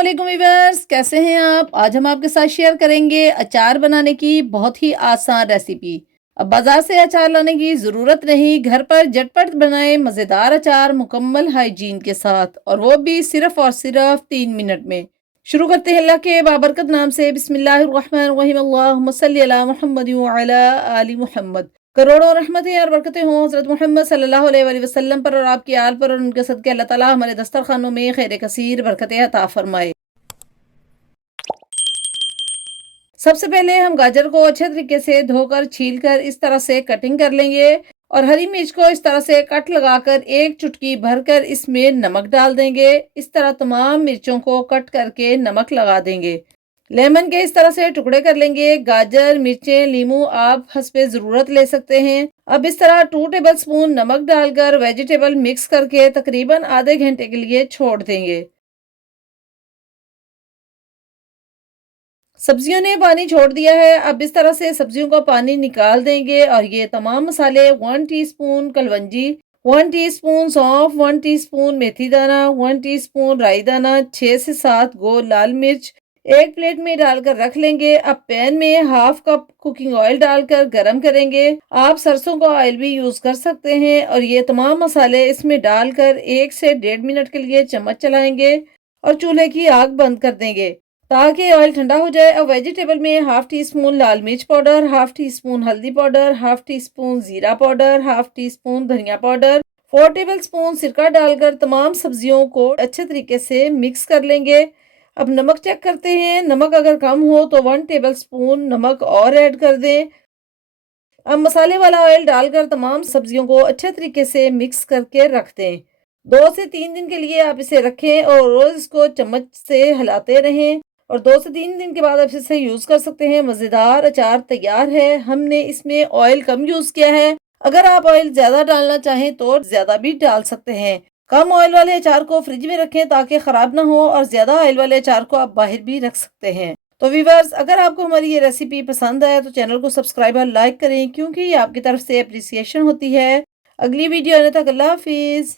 अस्सलामुअलैकुम वीवर्स, कैसे हैं आप। आज हम आपके साथ शेयर करेंगे अचार बनाने की बहुत ही आसान रेसिपी। अब बाजार से अचार लाने की ज़रूरत नहीं, घर पर झटपट बनाएं मज़ेदार अचार मुकम्मल हाइजीन के साथ, और वो भी सिर्फ और सिर्फ 3 मिनट में। शुरू करते हैं अल्लाह के बाबरकत नाम से। बिस्मिल्लाहिर्रहमानिर्रहीम। अल्लाहुम्मा सल्ली अला मुहम्मद व अला आलि मुहम्मद। करोड़ों रहमतें और बरकतें हों हज़रत मोहम्मद सल्लल्लाहु अलैहि वसल्लम पर और आपकी आल पर, और उनके सदक़े अल्लाह ताला हमारे दस्तरखानों में खैर कसीर बरकतें अता फरमाए। सबसे पहले हम गाजर को अच्छे तरीके से धोकर छीलकर इस तरह से कटिंग कर लेंगे, और हरी मिर्च को इस तरह से कट लगाकर एक चुटकी भरकर इसमें नमक डाल देंगे। इस तरह तमाम मिर्चों को कट करके नमक लगा देंगे। लेमन के इस तरह से टुकड़े कर लेंगे। गाजर, मिर्चें, नींबू आप हस्बे ज़रूरत ले सकते हैं। अब इस तरह 2 टेबल स्पून नमक डालकर वेजिटेबल मिक्स करके तकरीबन आधे घंटे के लिए छोड़ देंगे। सब्जियों ने पानी छोड़ दिया है। अब इस तरह से सब्जियों का पानी निकाल देंगे, और ये तमाम मसाले 1 टीस्पून कलवंजी, 1 टीस्पून सौंफ, 1 टीस्पून मेथी दाना, 1 टीस्पून राई दाना, 6 से 7 गोल लाल मिर्च एक प्लेट में डालकर रख लेंगे। अब पैन में हाफ कप कुकिंग ऑयल डालकर गरम करेंगे। आप सरसों का ऑयल भी यूज कर सकते हैं, और ये तमाम मसाले इसमें डालकर 1 से 1.5 मिनट के लिए चम्मच चलाएंगे और चूल्हे की आग बंद कर देंगे ताकि ऑयल ठंडा हो जाए। अब वेजिटेबल में हाफ टी स्पून लाल मिर्च पाउडर, हाफ टी स्पून हल्दी पाउडर, हाफ टी स्पून जीरा पाउडर, हाफ टी स्पून धनिया पाउडर, 4 टेबल स्पून सिरका डालकर तमाम सब्जियों को अच्छे तरीके से मिक्स कर लेंगे। अब नमक चेक करते हैं। नमक अगर कम हो तो 1 टेबल स्पून नमक और ऐड कर दें। अब मसाले वाला ऑयल डालकर तमाम सब्जियों को अच्छे तरीके से मिक्स करके रख दें। 2 से 3 दिन के लिए आप इसे रखें और रोज इसको चम्मच से हिलाते रहें, और 2 से 3 दिन के बाद आप इसे यूज कर सकते हैं। मजेदार अचार तैयार है। हमने इसमें ऑयल कम यूज किया है। अगर आप ऑयल ज्यादा डालना चाहें तो ज्यादा भी डाल सकते हैं। कम ऑयल वाले अचार को फ्रिज में रखें ताकि खराब ना हो, और ज्यादा ऑयल वाले अचार को आप बाहर भी रख सकते हैं। तो वीवर्स, अगर आपको हमारी ये रेसिपी पसंद आए तो चैनल को सब्सक्राइब और लाइक करें, क्योंकि ये आपकी तरफ से अप्रिसिएशन होती है। अगली वीडियो आने तक अल्लाह हाफिज।